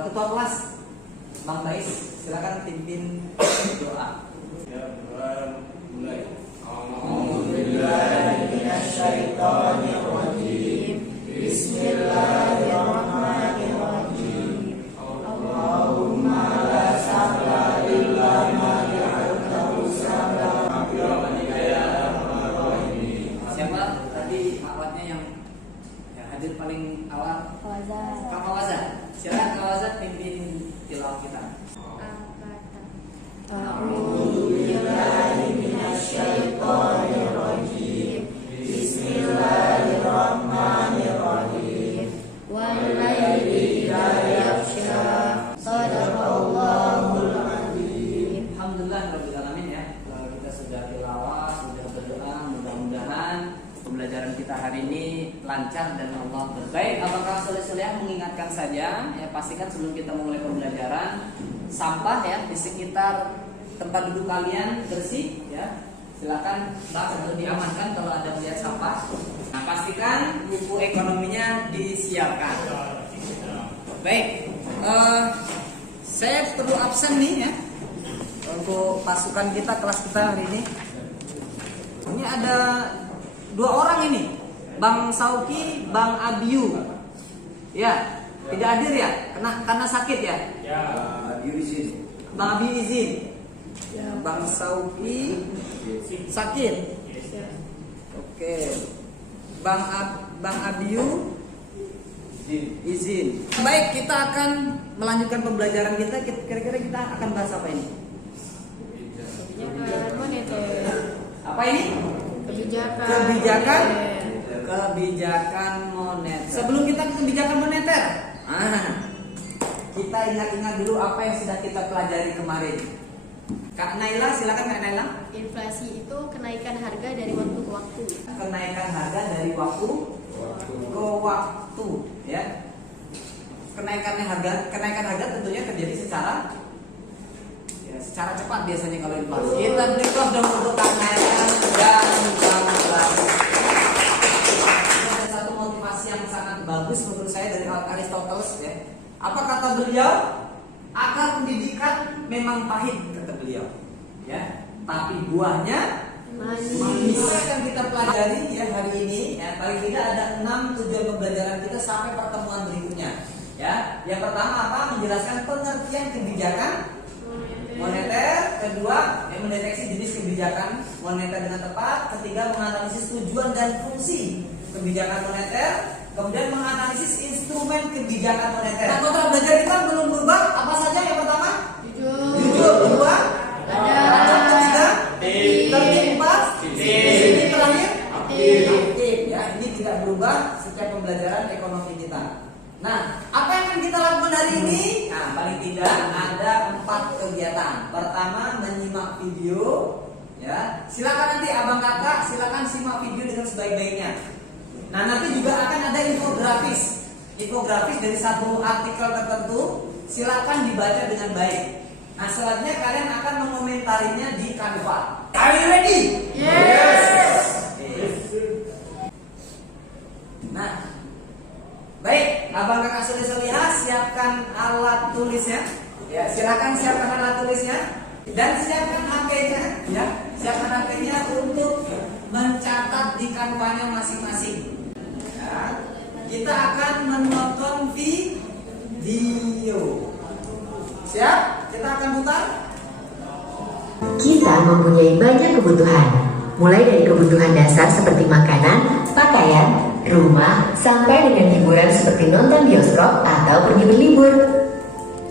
Ketua kelas Bang Bais, silakan pimpin doa. Ya, mulai. A'udzubillahiminasyaitonirrajim. Bismillahirrahmanirrahim. Allahumma la sahla illa ma ja'altahu sahla bi rahmatika ya arhamar rahimin. Siapa tadi awalnya yang hadir paling awal? Kak Fawazah. Silakan Kak Fawazah pimpin tilawah kita. A'udzubillahiminasyaitonirrajim. Bismillahirrahmanirrahim. Wal-laili idza yaghsha. Shadaqallahul adzim. Alhamdulillah rabbil alamin ya. Kita sudah tilawah, sudah berdoa, mudah-mudahan pembelajaran kita hari ini lancar dan Allah berbaik. Apakah soleh-soleh mengingatkan saja ya, pastikan sebelum kita memulai pembelajaran sampah ya di sekitar tempat duduk kalian bersih ya. Silakan atau diamankan kalau ada melihat sampah. Nah, pastikan buku ekonominya disiapkan. Baik, saya perlu absen nih ya untuk pasukan kita, kelas kita hari ini. Ini ada dua orang ini, Bang Sauki, Bang Abiu. Ya, tidak hadir ya, karena sakit ya. Ya, izin. Bang Abiu izin. Ya, Bang Sauki sakit. Oke. Bang Abiu izin. Baik, kita akan melanjutkan pembelajaran kita. Kira-kira kita akan bahas apa ini? Kebijakan moneter. Apa ini? Kebijakan moneter. Sebelum kita ke kebijakan moneter, kita ingat-ingat dulu apa yang sudah kita pelajari kemarin. Kak Naila, silakan Kak Naila. Inflasi itu kenaikan harga dari waktu ke waktu. Kenaikan harga dari waktu ke waktu, ya. Kenaikan harga tentunya terjadi secara cepat biasanya kalau inflasi. Kita beri dong untuk Kak Naila dan Bang Bas. Ada satu motivasi yang sangat bagus menurut saya dari Aristoteles ya. Apa kata beliau? Akar pendidikan memang pahit, kata beliau, ya, tapi buahnya manis. Yang kita pelajari ya hari ini, ya, paling tidak ada 6 tujuan pembelajaran kita sampai pertemuan berikutnya. Ya, yang pertama apa? Menjelaskan pengertian kebijakan moneter. Kedua, mendeteksi jenis kebijakan moneter dengan tepat. Ketiga, menganalisis tujuan dan fungsi kebijakan moneter. Kemudian menganalisis instrumen kebijakan moneter. Nah, kontra belajar kita belum berubah. Apa saja yang pertama? Jujur. Kedua, ada. Ketiga, tertib. Empat, ini terakhir, aktif. Ya, ini tidak berubah setiap pembelajaran ekonomi kita. Nah, apa yang akan kita lakukan hari ini? Nah, paling tidak ada 4 kegiatan. Pertama, menyimak video. Ya, silakan nanti abang kakak, silakan simak video dengan sebaik-baiknya. Nah, nanti juga akan ada infografis dari satu artikel tertentu. Silakan dibaca dengan baik. Nah, selanjutnya kalian akan mengomentarinya di Canva. Are you ready? Yes. Nah, baik, abang kakak soleh-solehah, siapkan alat tulisnya. Ya, silakan siapkan alat tulisnya dan siapkan HP-nya. Ya, siapkan HP-nya untuk mencatat di Canva-nya masing-masing. Ya, kita akan menonton video. Siap? Kita akan putar. Kita mempunyai banyak kebutuhan, mulai dari kebutuhan dasar seperti makanan, pakaian, rumah, sampai dengan hiburan seperti nonton bioskop atau pergi berlibur.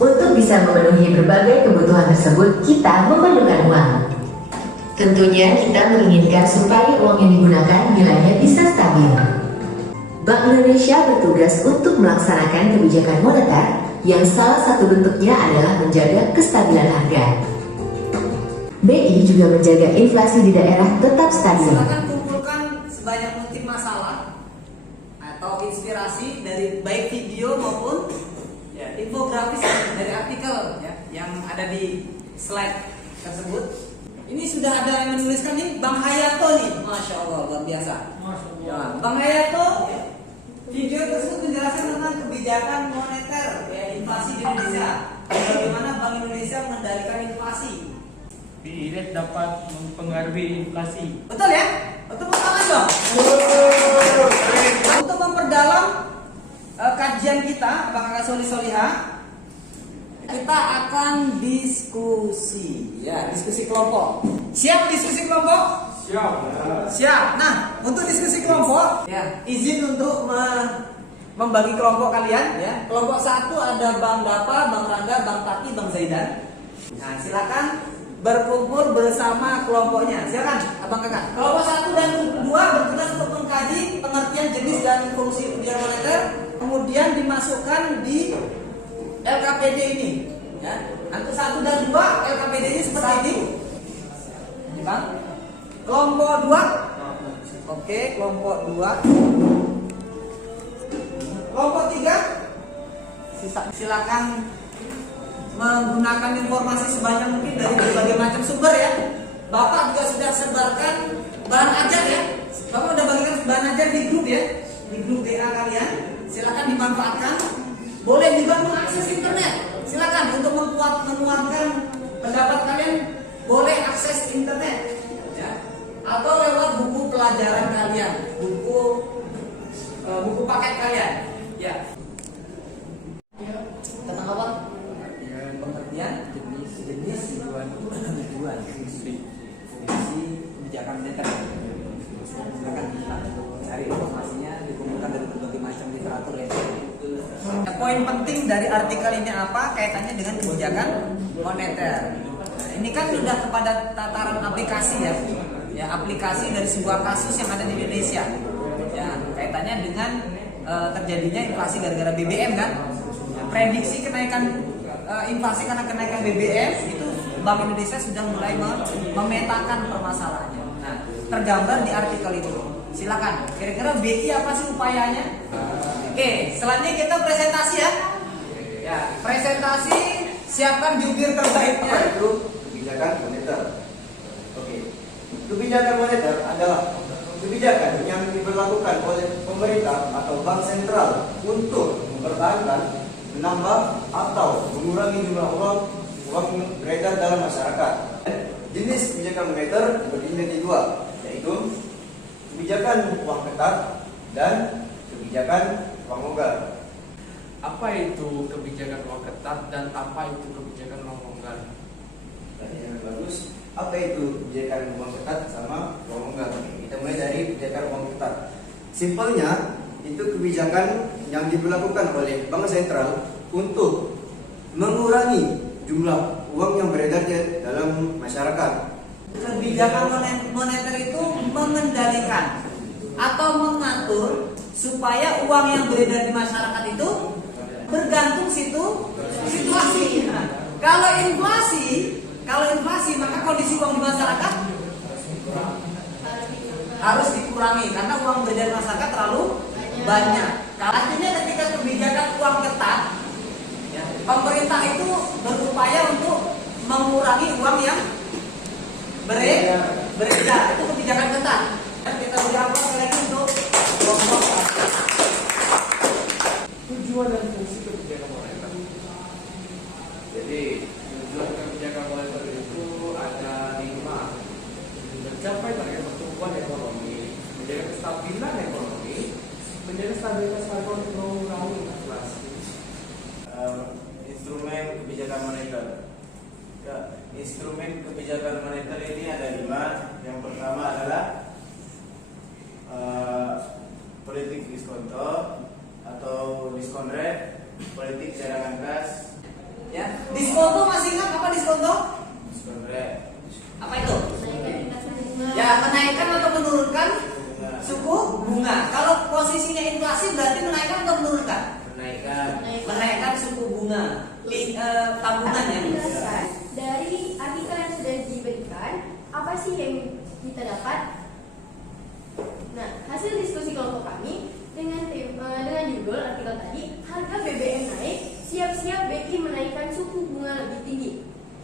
Untuk bisa memenuhi berbagai kebutuhan tersebut, kita memerlukan uang. Tentunya kita menginginkan supaya uang yang digunakan nilainya bisa stabil. Bank Indonesia bertugas untuk melaksanakan kebijakan moneter yang salah satu bentuknya adalah menjaga kestabilan harga. BI juga menjaga inflasi di daerah tetap stabil. Silakan kumpulkan sebanyak mungkin masalah atau inspirasi dari baik video maupun ya, infografis dari artikel ya, yang ada di slide tersebut. Ini sudah ada yang menuliskan nih, Bang Hayato nih, masya Allah luar biasa. Ya, Bang Hayato, video tersebut menjelaskan tentang kebijakan moneter, ya, inflasi di Indonesia. Bagaimana Bank Indonesia mengendalikan inflasi? Bi Rate dapat mempengaruhi inflasi. Betul ya? Tepuk tangan dong. Untuk memperdalam kajian kita, Bang Kakak Soli Soliha, kita akan diskusi, ya, diskusi kelompok. Siap diskusi kelompok? Siap. Siap. Nah, untuk diskusi kelompok, ya, izin untuk membagi kelompok kalian, ya. Kelompok 1 ada Bang Dapa, Bang Rangga, Bang Tati, Bang Zaidan. Nah, silakan berkumpul bersama kelompoknya. Silakan, Abang Kakak. Kelompok 1 dan 2 bertugas untuk mengkaji pengertian jenis dan fungsi kebijakan moneter, kemudian dimasukkan di LKPD ini. Ya. Untuk 1 dan 2 LKPD ini seperti ini. Bang. Kelompok 2. Oke, kelompok 2. Kelompok 3. Silakan menggunakan informasi sebanyak mungkin dari berbagai macam sumber ya. Bapak juga sudah sebarkan bahan ajar ya. Bapak udah bagikan bahan ajar di grup ya, di grup WA kalian. Silakan dimanfaatkan. Boleh juga mengakses internet. Silakan untuk menguatkan pendapat kalian. Boleh akses internet ya. Atau lewat buku pelajaran kalian, buku paket kalian ya. Tentang apa? Pengertian jenis tujuan fungsi kebijakan moneter. Silakan cari informasinya, dikumpulkan dari berbagai macam literatur ya. Poin penting dari artikel ini apa? Kaitannya dengan kebijakan moneter. Nah, ini kan sudah kepada tataran aplikasi ya. Ya, aplikasi dari sebuah kasus yang ada di Indonesia. Ya, kaitannya dengan terjadinya inflasi gara-gara BBM kan. Ya, prediksi kenaikan inflasi karena kenaikan BBM itu Bank Indonesia sudah mulai memetakan permasalahannya. Nah, tergambar di artikel itu. Silakan. Kira-kira BI apa sih upayanya? Oke, selanjutnya kita presentasi ya. Ya, presentasi, siapkan jubir terbaiknya. Apa itu kebijakan moneter? Oke. Kebijakan moneter adalah kebijakan yang diberlakukan oleh pemerintah atau bank sentral untuk mempertahankan, menambah atau mengurangi jumlah uang beredar dalam masyarakat. Jenis kebijakan moneter terdiri dari 2, yaitu kebijakan uang ketat dan kebijakan uang longgar. Apa itu kebijakan uang ketat dan apa itu kebijakan uang longgar? Tadi yang bagus. Apa itu kebijakan uang ketat sama uang longgar? Kita mulai dari kebijakan uang ketat. Simpelnya, itu kebijakan yang diberlakukan oleh bank sentral untuk mengurangi jumlah uang yang beredar dalam masyarakat. Kebijakan moneter itu mengendalikan atau mengatur supaya uang yang beredar di masyarakat itu bergantung situasi. Kalau inflasi maka kondisi uang di masyarakat harus dikurangi karena uang beredar di masyarakat terlalu banyak. Artinya ketika kebijakan uang ketat, ya, pemerintah itu berupaya untuk mengurangi uang yang beredar. Itu kebijakan ketat. Dan kita beri aplaus lagi untuk kelompok. Tujuan dan fungsi kebijakan moneter. Jadi, Tujuan kebijakan moneter itu ada 5: mencapai target pertumbuhan ekonomi, menjaga kestabilan ekonomi, menjaga stabilitas harga untuk mengurangi inflasi. instrumen kebijakan moneter. Ya, instrumen kebijakan moneter ini ada 5. Yang pertama adalah politik diskonto atau diskon rate, politik cadangan kas, Ya, diskonto masih ingat apa diskonto? diskon rate, Apa itu? Menaikkan tingkat suku bunga. Ya, menaikkan atau menurunkan suku bunga. Kalau posisinya inflasi berarti menaikkan atau menurunkan? menaikkan. Menaikkan suku bunga. Tabungan ya. Dari artikel yang sudah diberikan, apa sih yang kita dapat? Nah, hasil diskusi kelompok kami dengan judul artikel tadi, harga BBM naik, siap-siap BI menaikkan suku bunga lebih tinggi.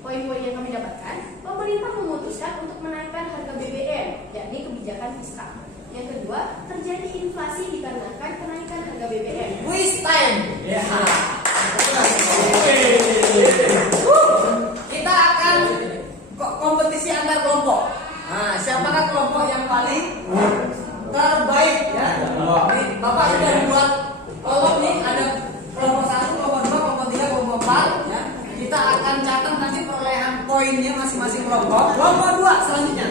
Poin-poin yang kami dapatkan, pemerintah memutuskan untuk menaikkan harga BBM, yakni kebijakan fiskal. Yang kedua, terjadi inflasi dikarenakan kenaikan harga BBM. Quiz time. Ya. Kita akan kompetisi antar kelompok. Nah, siapakah kelompok yang paling terbaik ya? Nih, Bapak sudah buat kolom nih, ada kelompok 1, kelompok 2, kelompok 3, kelompok 4 ya. Kita akan catat nanti perolehan poinnya masing-masing kelompok. Kelompok 2 selanjutnya.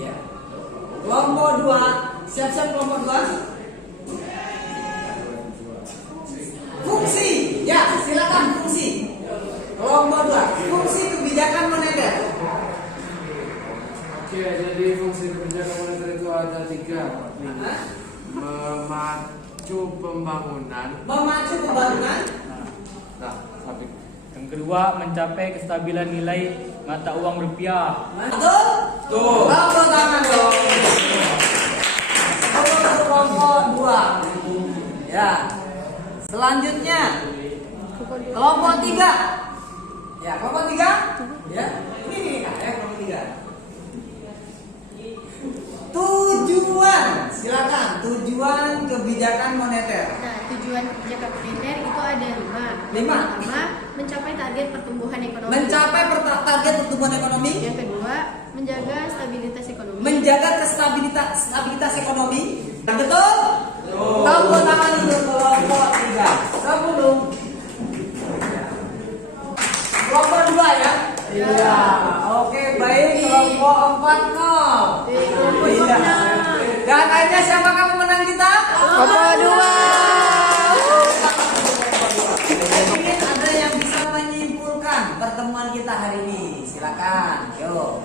Ya. Kelompok 2, siap-siap kelompok 2. Fungsi, ya silakan fungsi. Kelompok 2, fungsi kebijakan moneter. Oke, jadi fungsi kebijakan moneter itu ada 3. Memacu pembangunan. Memacu pembangunan. Nah, satu. Yang kedua, mencapai kestabilan nilai mata uang rupiah. Betul? Tuh. Tepuk tangan dong. Untuk kelompok 2. Ya. Selanjutnya kelompok 3. Ya, kelompok 3. Ya. Ini Kak, ya kelompok 3. Tujuan, silakan. Tujuan kebijakan moneter. Nah, tujuan kebijakan moneter itu ada 5. 5. Pertama, mencapai target pertumbuhan ekonomi. Mencapai target pertumbuhan ekonomi. Yang kedua, menjaga stabilitas ekonomi. Menjaga stabilitas ekonomi. Yang betul? Tepuk tangan untuk kelompok 3. Sebelum kelompok 2 ya? Iya. Oke, baik. Kelompok 4 nol. Kelompok Iya. 6. Dan akhirnya siapakah pemenang kita? Kelompok 2. Mungkin ada yang bisa menyimpulkan pertemuan kita hari ini. Silakan. Yo.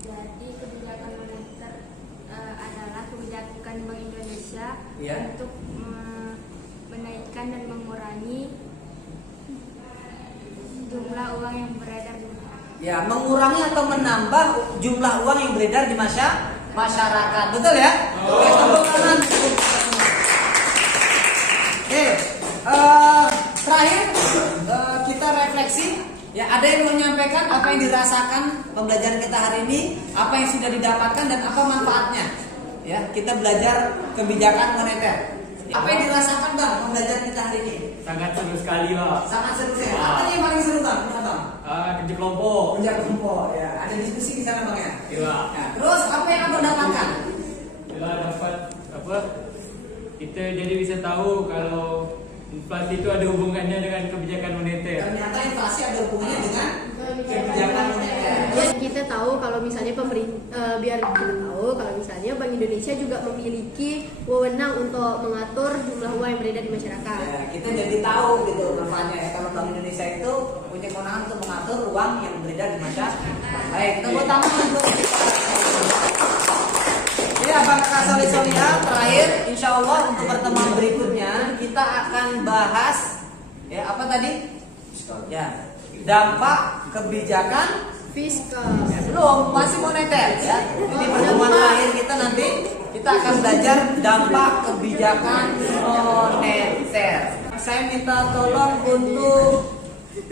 Jadi kebijakan moneter adalah kebijakan Bank Indonesia Iya. untuk menaikkan dan mengurangi jumlah uang yang beredar di masyarakat. Ya, mengurangi atau menambah jumlah uang yang beredar di masyarakat. Betul ya? Oke, tepuk tangan. Oke, terakhir kita refleksi. Ya, ada yang mau menyampaikan apa yang dirasakan pembelajaran kita hari ini, apa yang sudah didapatkan dan apa manfaatnya. Ya, kita belajar kebijakan moneter. Apa yang dirasakan Bang pembelajaran kita hari ini? Sangat seru sekali, Pak. Sangat seru ya. Apa yang paling seru Bang? Menurut Bang? Kerja kelompok. Kerja kelompok ya. Ada diskusi di sana Bang ya. Iya. Nah, terus apa yang Abang dapatkan? Kita dapat apa? Kita jadi bisa tahu kalau inflasi itu ada hubungannya dengan kebijakan moneter. Ternyata inflasi ada hubungannya dengan kebijakan moneter. Ya, kita tahu kalau misalnya pemerintah biar kita tahu kalau misalnya Bank Indonesia juga memiliki wewenang untuk mengatur jumlah uang yang beredar di masyarakat. Ya, kita jadi tahu gitu manfaatnya ya. Kalau Bank Indonesia itu punya kewenangan untuk mengatur uang yang beredar di masyarakat. Baik, tepuk tangan untuk ya Bang Kakak Solih-Solihah. Terakhir, insya Allah untuk pertemuan berikutnya kita akan bahas ya apa tadi? Ya, dampak kebijakan Fiskal. belum, masih moneter ya. Jadi pertemuan terakhir kita nanti kita akan belajar dampak kebijakan moneter. Saya minta tolong untuk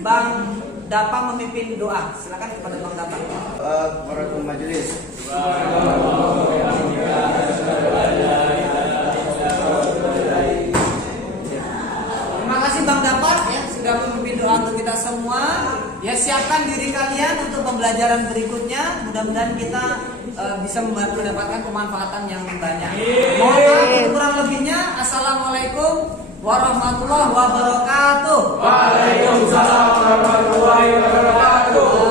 Bang Dapa memimpin doa. Silakan kepada Bang Dapa. Waratul majelis. Terima kasih Bang Dapat ya sudah memimpin doa untuk kita semua. Ya siapkan diri kalian untuk pembelajaran berikutnya. Mudah-mudahan kita bisa mendapatkan kemanfaatan yang banyak. Mohon maaf untuk kurang lebihnya. Assalamualaikum warahmatullahi wabarakatuh. Waalaikumsalam warahmatullahi wabarakatuh.